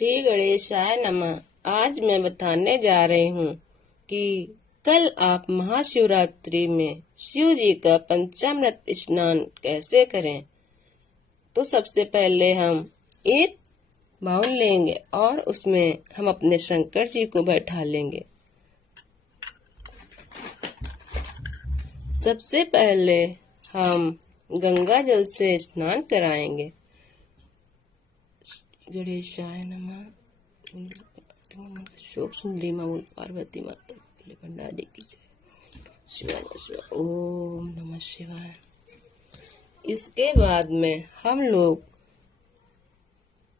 श्री गणेशाय नमः। आज मैं बताने जा रही हूँ कि कल आप महाशिवरात्रि में शिव जी का पंचामृत स्नान कैसे करें। तो सबसे पहले हम एक बाउल लेंगे और उसमें हम अपने शंकर जी को बैठा लेंगे। सबसे पहले हम गंगा जल से स्नान कराएंगे। गणेशाय नमः। शोक सुंदरी माँ पार्वती माता भंडारी की जय। शिवाय ओम नमः शिवाय। इसके बाद में हम लोग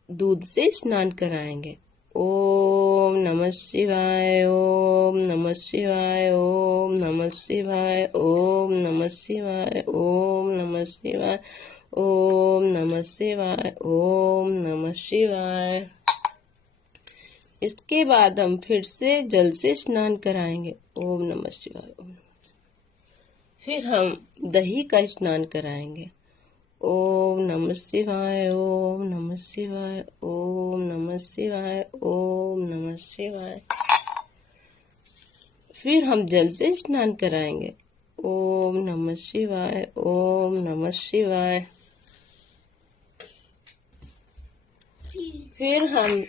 दूध से स्नान कराएंगे। ओम नमः शिवाय, ओम नमः शिवाय, ओम नमः शिवाय, ओम नमः शिवाय, ओम नमः शिवाय, ओम नमः शिवाय, ओम नमः शिवाय। इसके बाद हम फिर से जल से स्नान कराएंगे। ओम नमः शिवाय, ओम। फिर हम दही का स्नान कराएंगे। ओम नमः शिवाय, ओम नमः शिवाय, ओम नमः शिवाय, ओम नमः शिवाय। फिर हम जल से स्नान कराएंगे। ओम नमः शिवाय, ओम नमः शिवाय। फिर हम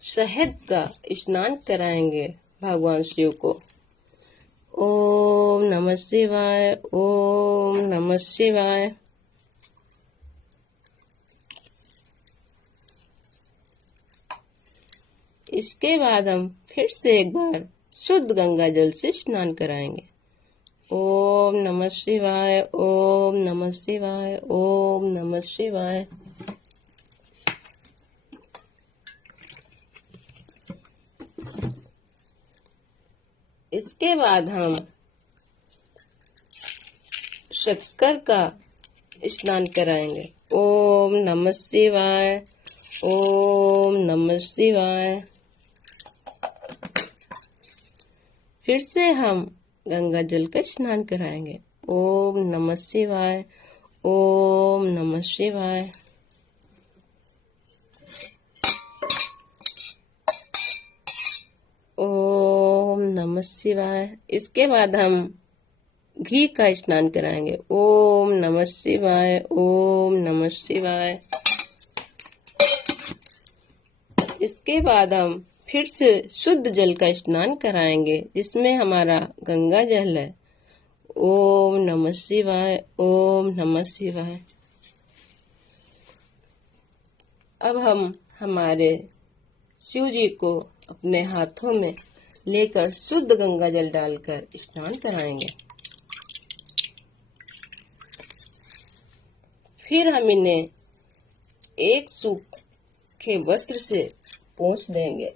शहद का स्नान कराएंगे भगवान शिव को। ओम नमः शिवाय, ओम नमः शिवाय। इसके बाद हम फिर से एक बार शुद्ध गंगा जल से स्नान कराएंगे। ओम नमः शिवाय, ओम नमः शिवाय, ओम नमः शिवाय। इसके बाद हम शक्कर का स्नान कराएंगे। ओम नमः शिवाय, ओम नमः शिवाय। फिर से हम गंगा जल का स्नान कराएंगे। ओम नमः शिवाय, ओम नमः शिवाय। ओम नमः शिवाय। इसके बाद हम घी का स्नान कराएंगे। ओम नमः शिवाय, ओम नमः शिवाय। इसके बाद हम फिर से शुद्ध जल का स्नान कराएंगे जिसमें हमारा गंगा जल है। ओम नमः शिवाय, ओम नमः शिवाय। अब हम हमारे शिव जी को अपने हाथों में लेकर शुद्ध गंगा जल डालकर स्नान कराएंगे। फिर हम इन्हें एक सूखे वस्त्र से पोंछ देंगे।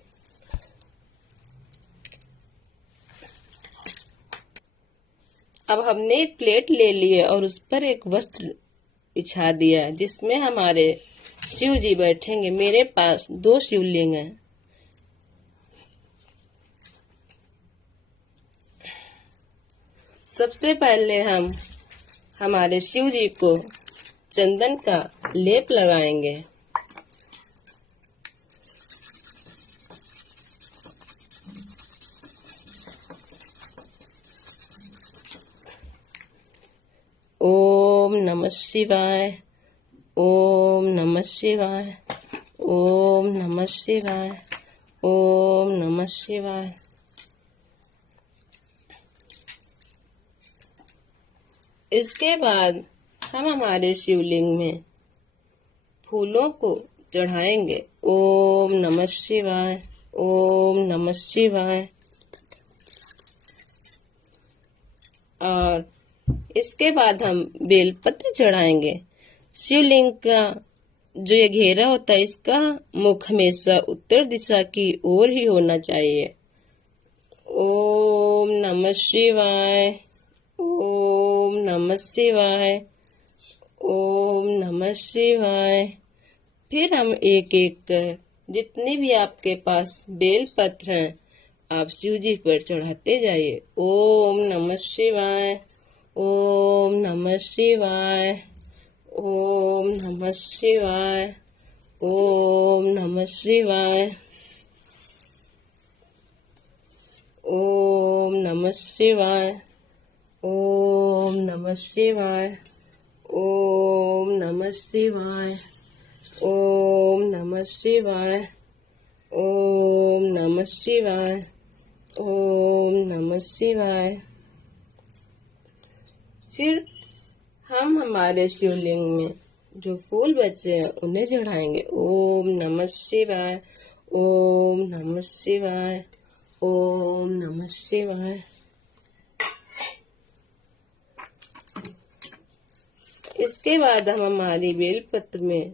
अब हमने एक प्लेट ले ली है और उस पर एक वस्त्र बिछा दिया जिसमें हमारे शिव जी बैठेंगे। मेरे पास 2 शिवलिंग हैं। सबसे पहले हम हमारे शिव जी को चंदन का लेप लगाएंगे। ओम नमः शिवाय, ओम नमः शिवाय, ओम नमः शिवाय, ओम नमः शिवाय। इसके बाद हम हमारे शिवलिंग में फूलों को चढ़ाएंगे। ओम नमः शिवाय, ओम नमः शिवाय। और इसके बाद हम बेलपत्र चढ़ाएंगे। शिवलिंग का जो ये घेरा होता है इसका मुख हमेशा उत्तर दिशा की ओर ही होना चाहिए। ओम नमः शिवाय, ओम नमः शिवाय, ओम नमः शिवाय। फिर हम एक एक कर जितने भी आपके पास बेलपत्र हैं आप शिव जी पर चढ़ाते जाइए। ओम नमः शिवाय, ओम नमः शिवाय, ओम नमः शिवाय, ओम नमः शिवाय। ओम नमः शिवाय। ओम नमः शिवाय। ओम नमः शिवाय। ओम नमः शिवाय। ओम नमः शिवाय। ओम नमः शिवाय। फिर हम हमारे शिवलिंग में जो फूल बचे हैं उन्हें चढ़ाएंगे। ओम नमः शिवाय। ओम नमः शिवाय। ओम नमः शिवाय। इसके बाद हम हमारी बेलपत्र में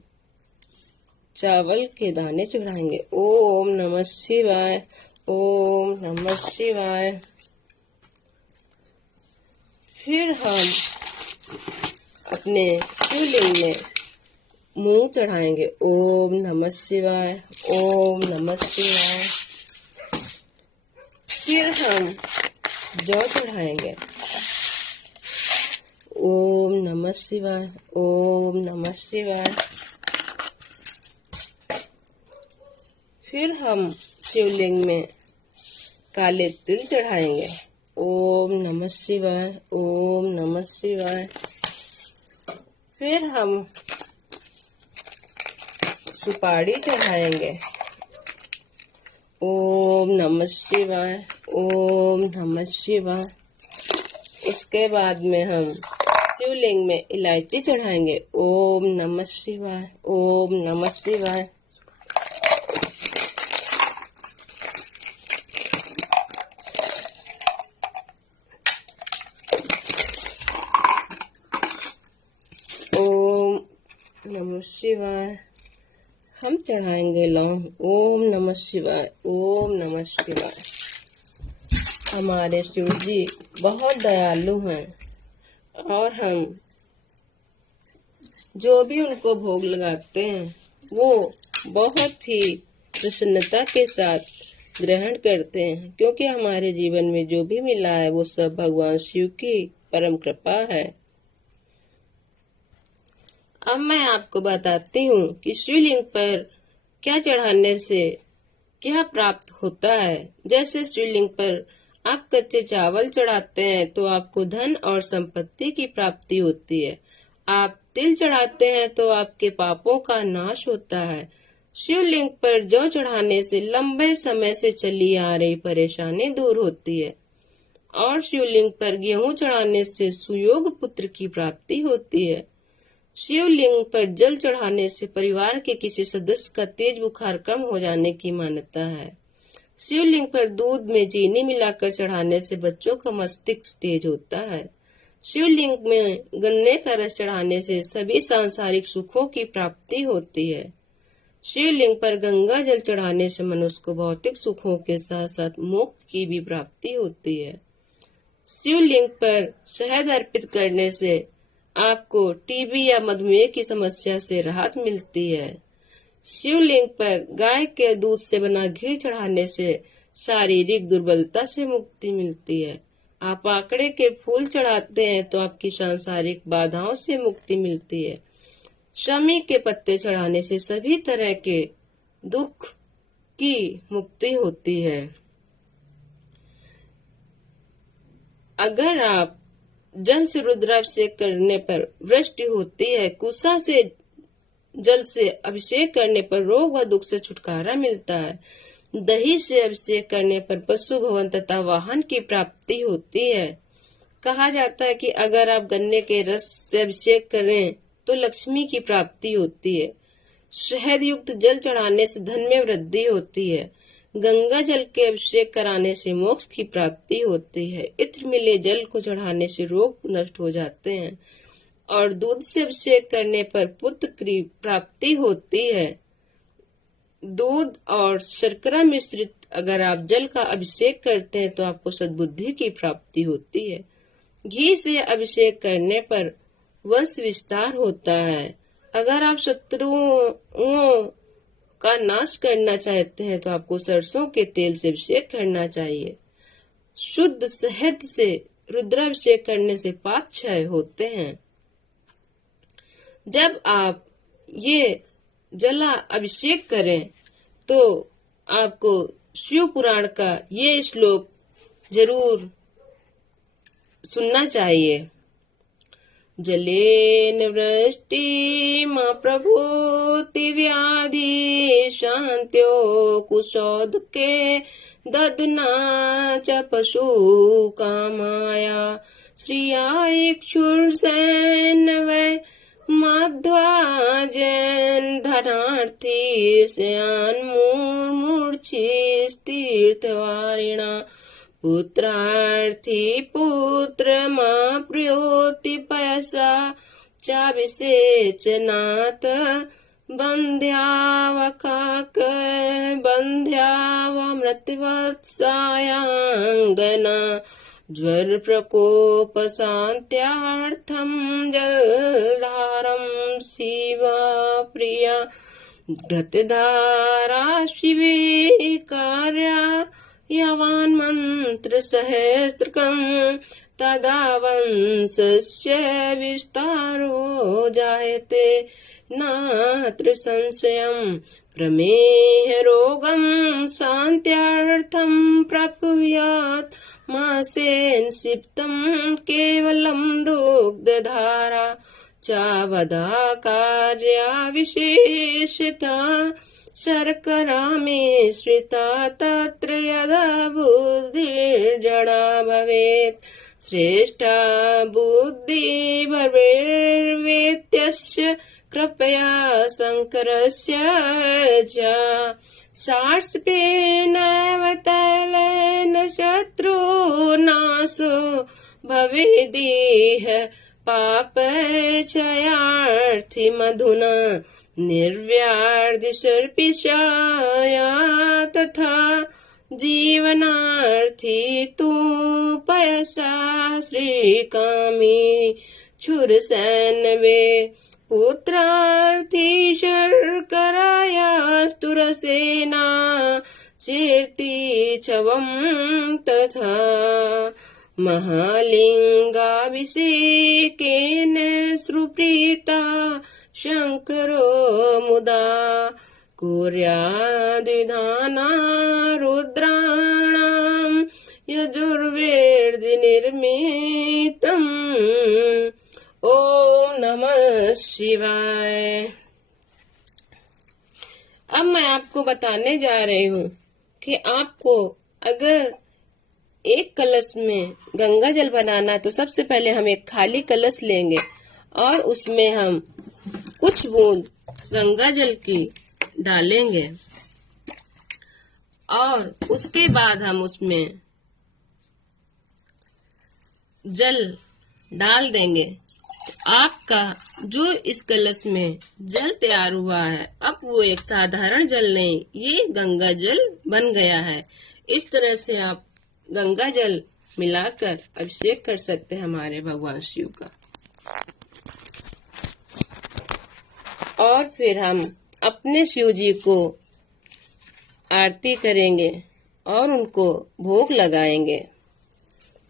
चावल के दाने चढ़ाएंगे। ओम नमः शिवाय। ओम नमः शिवाय। फिर हम अपने शिवलिंग में मूंग चढ़ाएंगे। ओम नमः शिवाय। ओम नमः शिवाय। फिर हम जौ चढ़ाएंगे। ओम नमः शिवाय। ओम नमः शिवाय। फिर हम शिवलिंग में काले तिल चढ़ाएंगे। ओम नमः शिवाय। ओम नमः शिवाय। फिर हम सुपारी चढ़ाएंगे। ओम नमः शिवाय। ओम नमः शिवाय। उसके बाद में हम शिवलिंग में इलायची चढ़ाएंगे। ओम नमः शिवाय। ओम नमः शिवाय। ओम नमः शिवाय। हम चढ़ाएंगे लौंग। ओम नमः शिवाय। ओम नमः शिवाय। हमारे शिव जी बहुत दयालु हैं और हम जो भी उनको भोग लगाते हैं वो बहुत ही प्रसन्नता के साथ ग्रहण करते हैं, क्योंकि हमारे जीवन में जो भी मिला है वो सब भगवान शिव की परम कृपा है। अब मैं आपको बताती हूँ कि शिवलिंग पर क्या चढ़ाने से क्या प्राप्त होता है। जैसे शिवलिंग पर आप कच्चे चावल चढ़ाते हैं तो आपको धन और संपत्ति की प्राप्ति होती है। आप तिल चढ़ाते हैं तो आपके पापों का नाश होता है। शिवलिंग पर जौ चढ़ाने से लंबे समय से चली आ रही परेशानी दूर होती है और शिवलिंग पर गेहूं चढ़ाने से सुयोग पुत्र की प्राप्ति होती है। शिवलिंग पर जल चढ़ाने से परिवार के किसी सदस्य का तेज बुखार कम हो जाने की मान्यता है। शिवलिंग पर दूध में चीनी मिलाकर चढ़ाने से बच्चों का मस्तिष्क तेज होता है। शिवलिंग में गन्ने का रस चढ़ाने से सभी सांसारिक सुखों की प्राप्ति होती है। शिवलिंग पर गंगा जल चढ़ाने से मनुष्य को भौतिक सुखों के साथ साथ मोक्ष की भी प्राप्ति होती है। शिवलिंग पर शहद अर्पित करने से आपको टीबी या मधुमेह की समस्या से राहत मिलती है। शिवलिंग पर गाय के दूध से बना घी चढ़ाने से शारीरिक दुर्बलता से मुक्ति मिलती है। आप आंकड़े के फूल चढ़ाते हैं तो आपकी सांसारिक बाधाओं से मुक्ति मिलती है। शमी के पत्ते चढ़ाने से सभी तरह के दुख की मुक्ति होती है। अगर आप जल से रुद्राभिषेक करने पर वृष्टि होती है, कुशा से जल से अभिषेक करने पर रोग व दुख से छुटकारा मिलता है, दही से अभिषेक करने पर पशु भवन तथा वाहन की प्राप्ति होती है। कहा जाता है कि अगर आप गन्ने के रस से अभिषेक करें तो लक्ष्मी की प्राप्ति होती है। शहद युक्त जल चढ़ाने से धन में वृद्धि होती है। गंगा जल के अभिषेक कराने से मोक्ष की प्राप्ति होती है। इत्र मिले जल को चढ़ाने से रोग नष्ट हो जाते हैं और दूध से अभिषेक करने पर पुत्र की प्राप्ति होती है। दूध और शर्करा मिश्रित अगर आप जल का अभिषेक करते हैं तो आपको सद्बुद्धि की प्राप्ति होती है। घी से अभिषेक करने पर वंश विस्तार होता है। अगर आप शत्रुओं का नाश करना चाहते हैं तो आपको सरसों के तेल से अभिषेक करना चाहिए। शुद्ध शहद से रुद्राभिषेक करने से पाप क्षय होते हैं। जब आप ये जला अभिषेक करें, तो आपको शिव पुराण का ये श्लोक जरूर सुनना चाहिए। जलेन वृष्टिमा प्रभूति व्याधि शांत्यो कुशोदके ददना च पशु कामाया श्रिया इक्षुर्सेन वै माध्वाजन धनार्थी स्यान मूर्छिस्तीर्थवारिणा पुत्रार्थी पुत्रमा प्रियोति पयसा चाभिषेचनाथ बंध्यावकाक बंध्यावमृत्युवत्सायांगना ज्वर प्रकोप शांत्यार्थम जलधारम शिवा प्रिया घृतधारा शिवे कार्या यवान मंत्र सहस्त्रकं तदा वंशस्य विस्तारो जायते नात्र संशयं प्रमेह रोगं शान्त्यार्थं प्राप्नुयात् मासेन सिप्तं केवलं दुग्धधारा चावदा कार्या विशेषता शर्करा मिश्रिता तत्र यदा बुद्धिर्जडा भवेत् श्रेष्ठा बुद्धि भवेर्वेत्यस्य कृपया शङ्करस्य च सार्ष्पेणैवतलेन शत्रुनाशो भवेदिह पापक्षयार्थी मधुना निर्व्याधिशर्पिशाया तथा जीवनार्थी तु पयसा श्रीकामी क्षुरसेनवे पुत्रार्थी शर्करायास्तुरसेना चेर्ति चवं तथा महालिंगाभिषेकेन सुप्रीता शंकरो मुदा कुर्याद्विधाना रुद्राणां यजुर्वेद निर्मितम्। ओम नमः शिवाय। अब मैं आपको बताने जा रही हूँ कि आपको अगर एक कलश में गंगा जल बनाना है तो सबसे पहले हम एक खाली कलश लेंगे और उसमें हम कुछ बूंद गंगा जल की डालेंगे और उसके बाद हम उसमें जल डाल देंगे। आपका जो इस कलश में जल तैयार हुआ है अब वो एक साधारण जल नहीं, ये गंगा जल बन गया है। इस तरह से आप गंगा जल मिलाकर अभिषेक कर सकते हैं हमारे भगवान शिव का। और फिर हम अपने शिव जी को आरती करेंगे और उनको भोग लगाएंगे।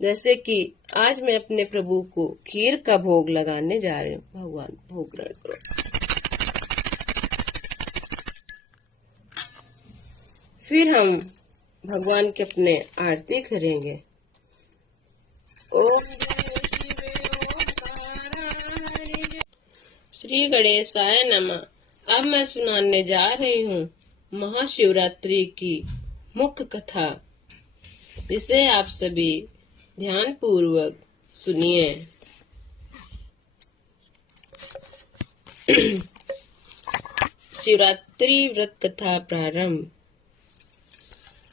जैसे कि आज मैं अपने प्रभु को खीर का भोग लगाने जा रही हूँ। भगवान भोग ग्रहण करो। फिर हम भगवान के अपने आरती करेंगे। ओम श्री गणेशाय नमः। अब मैं सुनाने जा रही हूँ महाशिवरात्रि की मुख्य कथा, जिसे आप सभी ध्यान पूर्वक सुनिए। शिवरात्रि व्रत कथा प्रारंभ।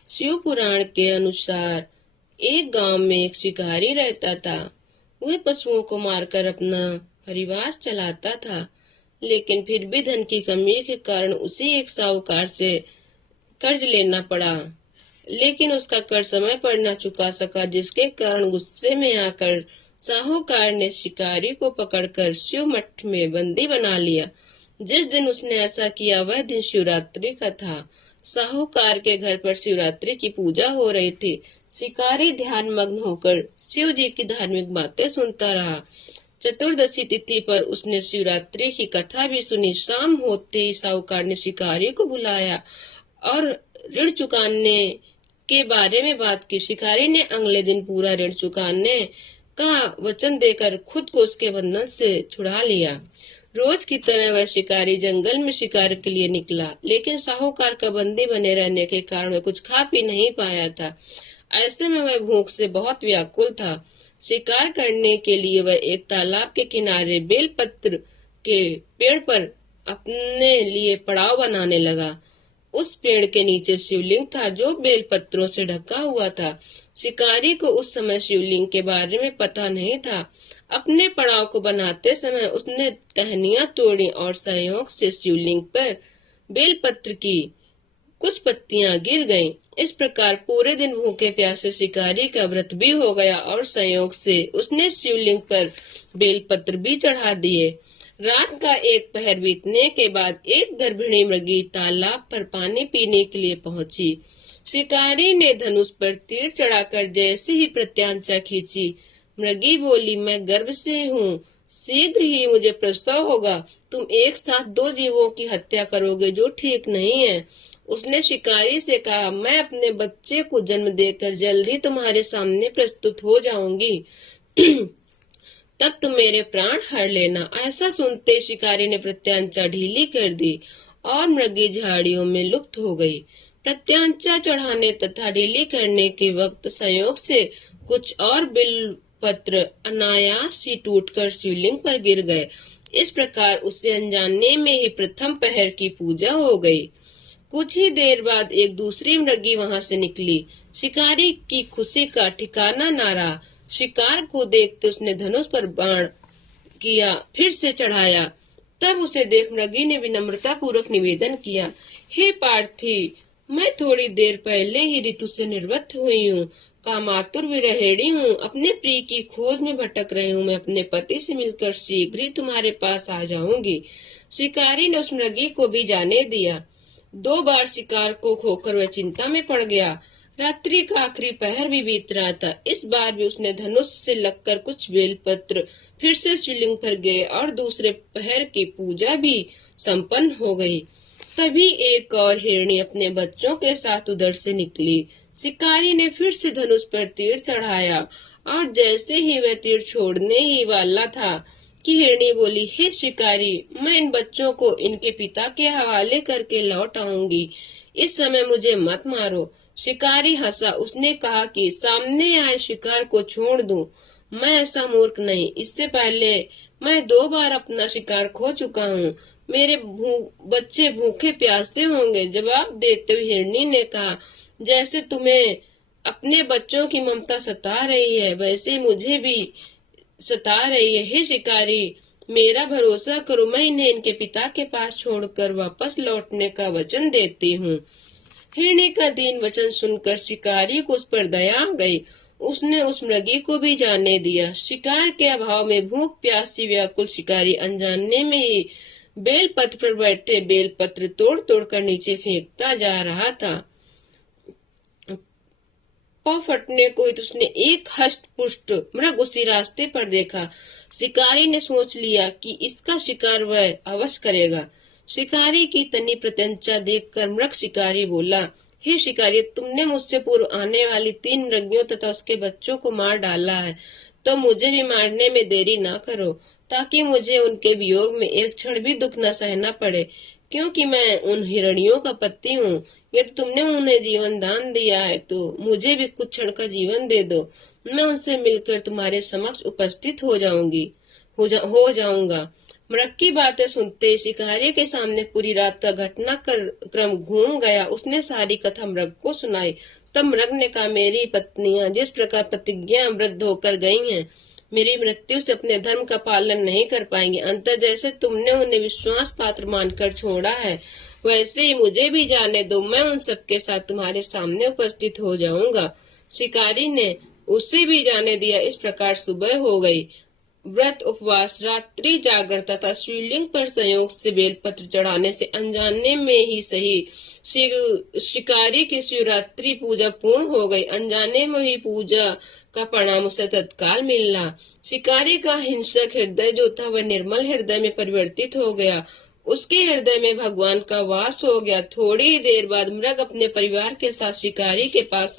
शिव पुराण के अनुसार एक गांव में एक शिकारी रहता था। वह पशुओं को मारकर अपना परिवार चलाता था, लेकिन फिर भी धन की कमी के कारण उसे एक साहूकार से कर्ज लेना पड़ा। लेकिन उसका कर्ज समय पर न चुका सका, जिसके कारण गुस्से में आकर साहूकार ने शिकारी को पकड़कर शिव मठ में बंदी बना लिया। जिस दिन उसने ऐसा किया वह दिन शिवरात्रि का था। साहूकार के घर पर शिवरात्रि की पूजा हो रही थी। शिकारी ध्यान मग्न होकर शिव जी की धार्मिक बातें सुनता रहा। चतुर्दशी तिथि पर उसने शिवरात्रि की कथा भी सुनी। शाम होते ही साहूकार ने शिकारी को बुलाया और ऋण चुकाने के बारे में बात की। शिकारी ने अगले दिन पूरा ऋण चुकाने का वचन देकर खुद को उसके बंधन से छुड़ा लिया। रोज की तरह वह शिकारी जंगल में शिकार के लिए निकला, लेकिन साहूकार का बंदी बने रहने के कारण वह कुछ खा पी नहीं पाया था। ऐसे में वह भूख से बहुत व्याकुल था। शिकार करने के लिए वह एक तालाब के किनारे बेलपत्र के पेड़ पर अपने लिए पड़ाव बनाने लगा। उस पेड़ के नीचे शिवलिंग था जो बेलपत्रों से ढका हुआ था। शिकारी को उस समय शिवलिंग के बारे में पता नहीं था। अपने पड़ाव को बनाते समय उसने टहनियां तोड़ी और संयोग से शिवलिंग पर बेलपत्र की कुछ पत्तियां गिर गईं। इस प्रकार पूरे दिन भूखे प्यासे शिकारी का व्रत भी हो गया और संयोग से उसने शिवलिंग पर बेलपत्र भी चढ़ा दिए। रात का एक पहर बीतने के बाद एक गर्भिणी मृगी तालाब पर पानी पीने के लिए पहुंची। शिकारी ने धनुष पर तीर चढ़ाकर जैसे ही प्रत्यांचा खींची, मृगी बोली, मैं गर्भ से हूँ, शीघ्र ही मुझे प्रसव होगा। तुम एक साथ दो जीवों की हत्या करोगे जो ठीक नहीं है। उसने शिकारी से कहा, मैं अपने बच्चे को जन्म देकर जल्द ही तुम्हारे सामने प्रस्तुत हो जाऊंगी। तब तुम मेरे प्राण हर लेना। ऐसा सुनते शिकारी ने प्रत्यांचा ढीली कर दी और मृगी झाड़ियों में लुप्त हो गई। प्रत्यांचा चढ़ाने तथा ढीली करने के वक्त संयोग से कुछ और बिलपत्र अनायास ही टूटकर शिवलिंग पर गिर गए। इस प्रकार उससे अनजाने में ही प्रथम पहर की पूजा हो गई। कुछ ही देर बाद एक दूसरी मृगी वहां से निकली। शिकारी की खुशी का ठिकाना न रहा। शिकार को देखते उसने धनुष पर बाण किया, फिर से चढ़ाया। तब उसे देख मृगी ने विनम्रता पूर्वक निवेदन किया, हे पार्थी, मैं थोड़ी देर पहले ही ऋतु से निर्वृत्त हुई हूँ, कामातुर विरहेणी हूँ, अपने प्रिय की खोज में भटक रही हूँ। मैं अपने पति से मिलकर शीघ्र ही तुम्हारे पास आ जाऊंगी। शिकारी ने उस मृगी को भी जाने दिया। 2 बार शिकार को खोकर वह चिंता में पड़ गया। रात्रि का आखिरी पहर भी बीत रहा था। इस बार भी उसने धनुष से लगकर कुछ बेलपत्र फिर से शिवलिंग पर गिरे और दूसरे पहर की पूजा भी संपन्न हो गई। तभी एक और हिरणी अपने बच्चों के साथ उधर से निकली। शिकारी ने फिर से धनुष पर तीर चढ़ाया और जैसे ही वह तीर छोड़ने ही वाला था कि हिरणी बोली, हे शिकारी, मैं इन बच्चों को इनके पिता के हवाले करके लौट आऊंगी। इस समय मुझे मत मारो। शिकारी हंसा। उसने कहा कि सामने आए शिकार को छोड़ दूं। मैं ऐसा मूर्ख नहीं। इससे पहले मैं 2 बार अपना शिकार खो चुका हूँ। मेरे बच्चे भूखे प्यासे होंगे। जवाब देते हुए हिरनी ने कहा, जैसे तुम्हें अपने बच्चों की ममता सता रही है, वैसे मुझे भी सता रही है। हे शिकारी, मेरा भरोसा करो, मैं इन्हें इनके पिता के पास छोड़कर वापस लौटने का वचन देती हूँ। हिरनी का दीन वचन सुनकर शिकारी को उस पर दया आ गई। उसने उस मृगी को भी जाने दिया। शिकार के अभाव में भूख प्यासी व्याकुल शिकारी अनजाने में ही बेलपत्र पर बैठे बेलपत्र तोड़ तोड़ कर नीचे फेंकता जा रहा था। पांव फटने को ही उसने एक हष्ट पुष्ट मृग उसी रास्ते पर देखा। शिकारी ने सोच लिया कि इसका शिकार वह अवश्य करेगा। शिकारी की तनी प्रत्यंचा देखकर मृग शिकारी बोला, हे शिकारी, तुमने मुझसे पूर्व आने वाली 3 मृगियों तथा उसके बच्चों को मार डाला है, तो मुझे भी मारने में देरी ना करो, ताकि मुझे उनके वियोग में एक क्षण भी दुख न सहना पड़े, क्योंकि मैं उन हिरणियों का पति हूँ। यदि तुमने उन्हें जीवन दान दिया है तो मुझे भी कुछ क्षण का जीवन दे दो। मैं उनसे मिलकर तुम्हारे समक्ष उपस्थित हो जाऊंगा। मृग की बातें सुनते शिकारी के सामने पूरी रात का घटनाक्रम घूम गया। उसने सारी कथा मृग को सुनाई। तब मृग ने कहा, मेरी पत्नियां जिस प्रकार प्रतिज्ञाबद्ध होकर गई हैं, मेरी मृत्यु से अपने धर्म का पालन नहीं कर पाएंगे। अंतर जैसे तुमने उन्हें विश्वास पात्र मानकर छोड़ा है, वैसे ही मुझे भी जाने दो। मैं उन सबके साथ तुम्हारे सामने उपस्थित हो जाऊंगा। शिकारी ने उसे भी जाने दिया। इस प्रकार सुबह हो गई। व्रत उपवास रात्रि जागरण तथा शिवलिंग पर संयोग से बेलपत्र चढ़ाने से अनजाने में ही सही शिकारी की शिवरात्रि पूजा पूर्ण हो गई। अनजाने में ही पूजा का परिणाम उसे तत्काल मिला। शिकारी का हिंसक हृदय जो था वह निर्मल हृदय में परिवर्तित हो गया। उसके हृदय में भगवान का वास हो गया। थोड़ी देर बाद मृग अपने परिवार के साथ शिकारी के पास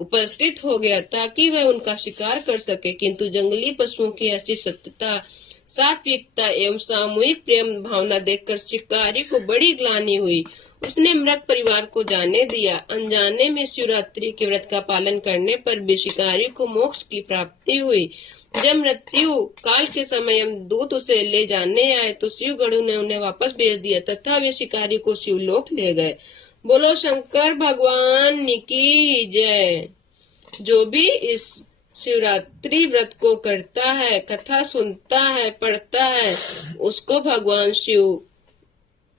उपस्थित हो गया ताकि वह उनका शिकार कर सके, किंतु जंगली पशुओं की ऐसी सत्यता, सात्विकता एवं सामूहिक प्रेम भावना देखकर शिकारी को बड़ी ग्लानि हुई। उसने मृग परिवार को जाने दिया। अनजाने में शिवरात्रि के व्रत का पालन करने पर भी शिकारी को मोक्ष की प्राप्ति हुई। जब मृत्यु काल के समय दूत उसे ले जाने आए तो शिव गणु ने उन्हें वापस भेज दिया तथा वे शिकारी को शिवलोक ले गए। बोलो शंकर भगवान की जय। जो भी इस शिवरात्रि व्रत को करता है, कथा सुनता है, पढ़ता है, उसको भगवान शिव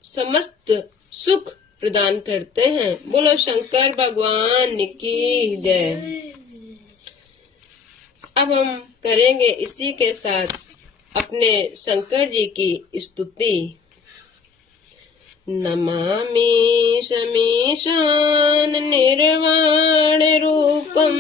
समस्त सुख प्रदान करते हैं। बोलो शंकर भगवान की जय। अब हम करेंगे इसी के साथ अपने शंकर जी की स्तुति। नमामि शमीशान निर्वाण रूपम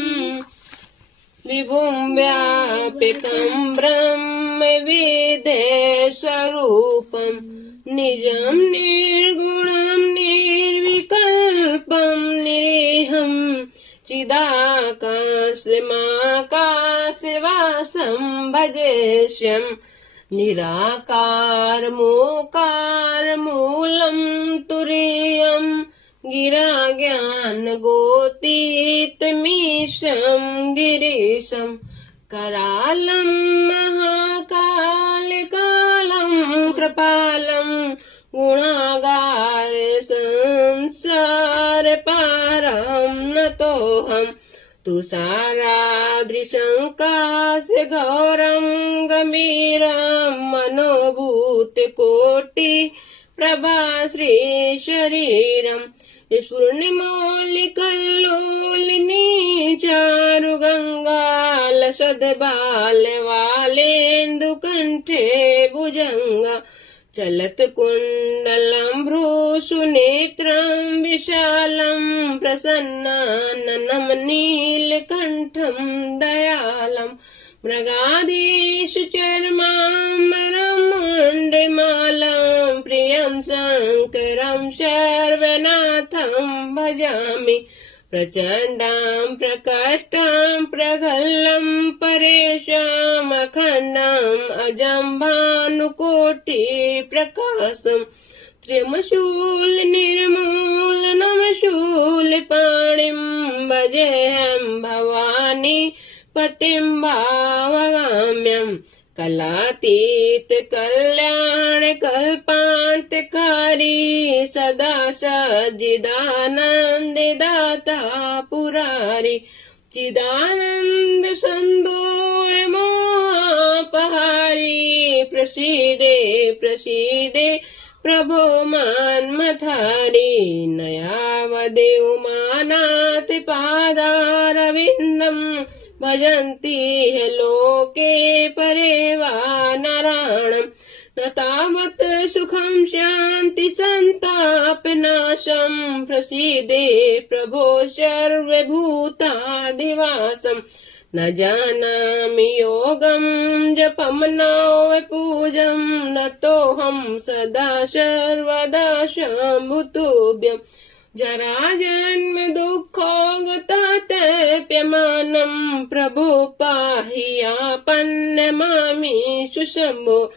विभुं व्यापितं ब्रह्म वेदे स्वरूपम निजं निर्गुणं निर्विकल्पं निरीहं चिदाकाशमाकाशवासं भजेष्यम् निराकार मोकार मूलम तुरीयम गिरा ज्ञान गोतीतमीशम गिरीशम करालम महाकाल कालम कृपालम गुणागार संसार पारम नतोहम तुषाराद्रिशंकास्य घोरं गंभीरं मनोभूत कोटि प्रभा श्री शरीरम स्फुर्णिमौलिकल्लोलिनी चारु गंगा लसद बाल वालेन्दु कंठे भुजंगा चलत कुंडलं भ्रूसुनेत्रं विशालं प्रसन्नाननं नीलकंठं दयालं मृगाधीश चर्माम्बरं मुण्डमालं प्रियं शंकरं सर्वनाथं भजामि प्रचण्डां प्रकाष्ठां प्रगल्लं परेशाम् अखण्डम् अजं भानुकोटि प्रकाशम् त्रिमशूल निर्मूलनं शूलपाणिं भजेऽहं भवानी पतिं भावगाम्यम् कलातीत कल्याण कल्पान्तकारी सदा सज्जिदानन्द दाता पुरारी चिदानंद संदोय मोहापहारी प्रसीदे प्रसीदे प्रभो मन्मथारी नयावदे उमानाथ पादारविन्दम् भजन्ति है लोके परेवा नारायणम् न तावत् सुखं शान्ति संताप नाशं प्रसीदे प्रभो सर्वभूतादिवासम् न जानामि योगं जपं नौ पूजं नतोऽहं सदा सर्वदा शम्भुतुभ्यम् जरा जन्म दुःखोगतातप्यमानं प्रभो पाहि आपन्नमामि सुशम्भो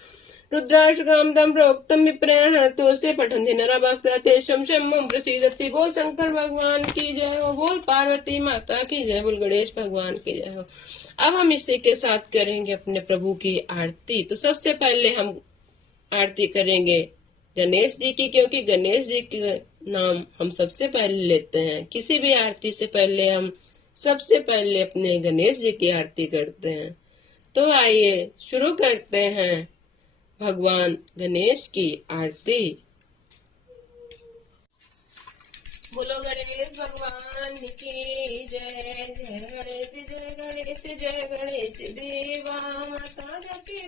रुद्राष्टकं तं प्रोक्तं विप्रेण हर्तोऽस्य पठन्ति नरा भक्तातेषं शम्भुं प्रसीदति। बोल शंकर भगवान की जय हो, बोल पार्वती माता की जय, बोल गणेश भगवान की जय हो। अब हम इसी के साथ करेंगे अपने प्रभु की आरती। तो सबसे पहले हम आरती करेंगे गणेश जी की, क्योंकि गणेश जी के नाम हम सबसे पहले लेते हैं। किसी भी आरती से पहले हम सबसे पहले अपने गणेश जी की आरती करते हैं। तो आइए शुरू करते हैं भगवान गणेश की आरती। बोलो गणेश भगवान की जय। जय गणेश जय गणेश जय गणेश देवा माता की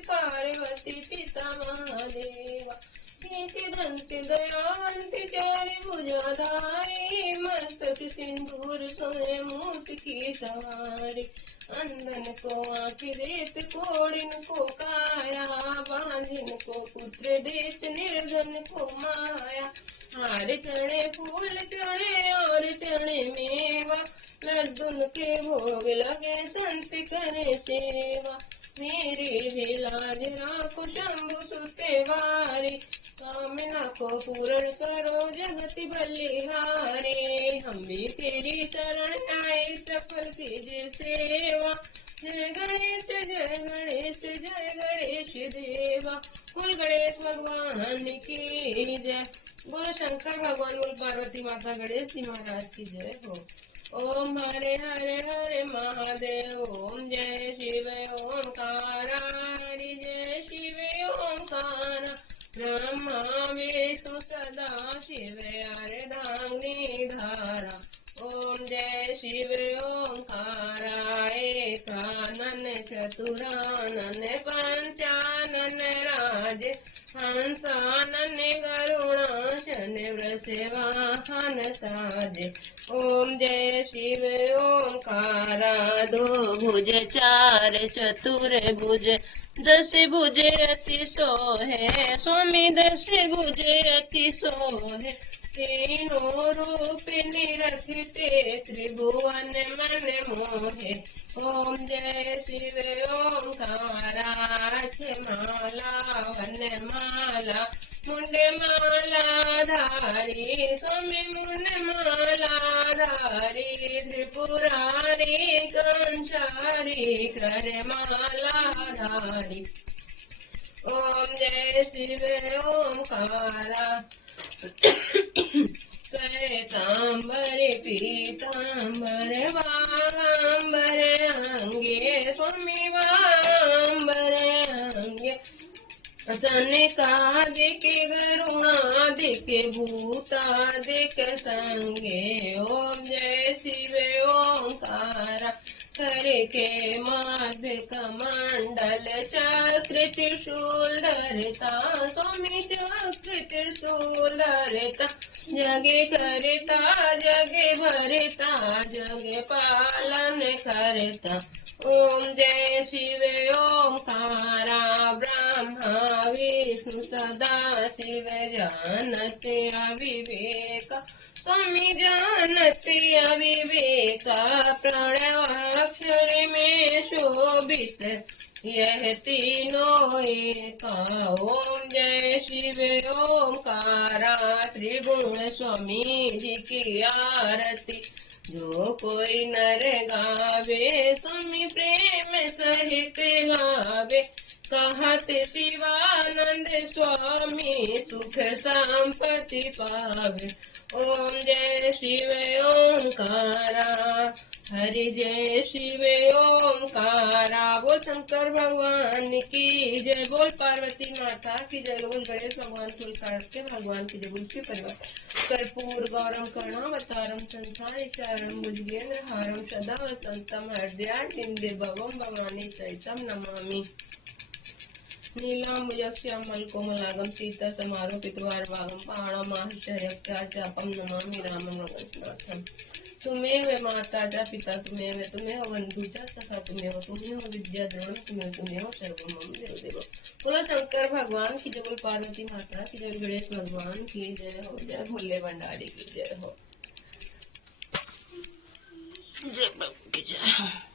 चार चतुर भुज, दस भुजे अति सोहे, स्वामी दस भुजे अति सोहे। तीनों रूप निरखते त्रिभुवन मन मोहे। ओम जय शिव ओंकारा, माला वन माला, मुंड माला धारी, स्वामी मुंड माला धारी। त्रिपुरारी कंचारी, कर माला धारी। ओम जय शिव ओंकारा। श्वेतांबर पीतांबर वागांबर अंगे, स्वामी वागांबर अंगे। सनकादिक गरुणादिक भूतादिक संगे। ओम जय शिव ओंकारा। कर के माध्य कमंडल, चक्र त्रिशूल धरता, स्वामी चक्र त्रिशूल धरता। जगे करता जगे भरता, जगे पालन करता। ओम जय शिव ओंकारा। ब्रह्मा विष्णु सदा शिव, जानत अविवेक, स्वामी जानत अविवेक। प्रणवाक्षर में शोभित, यह तीनों एका। ओम जय शिव ओंकारा। त्रिगुण स्वामी जी की आरती, जो कोई नर गावे, स्वामी प्रेम सहित गावे। कहत शिवानंद स्वामी, सुख संपत्ति पावे। ओम जय शिव ओंकारा। हरि जय शिव ओंकारा। बोल शंकर भगवान की जय, बोल पार्वती माता की जय, बोल गणेश भगवान कुलकाश के भगवान की जय, बोल शिव परिवार। कर्पूर गौरम करुणावतारम संसारी चारम भुजगेंद्र हारम सदा वसंतम हृदयारविंदे भवम भवानी सहितम नमामि। नीलाम्बुजश्यामल कोमलागम सीता समारोह पितवार भागम पहाड़म चापम नमामि रामं रघुनाथम। तुम्हें माता च पिता तुम्हें तुम्हें बंधु च सखा तुम्हें विद्या द्रोण तुम्हें सर्वम देव देव। बोलो शंकर भगवान की जय, बोल पार्वती माता की जय, गणेश भगवान की जय हो, जय भोले भंडारी की जय हो, जय प्रभु की जय।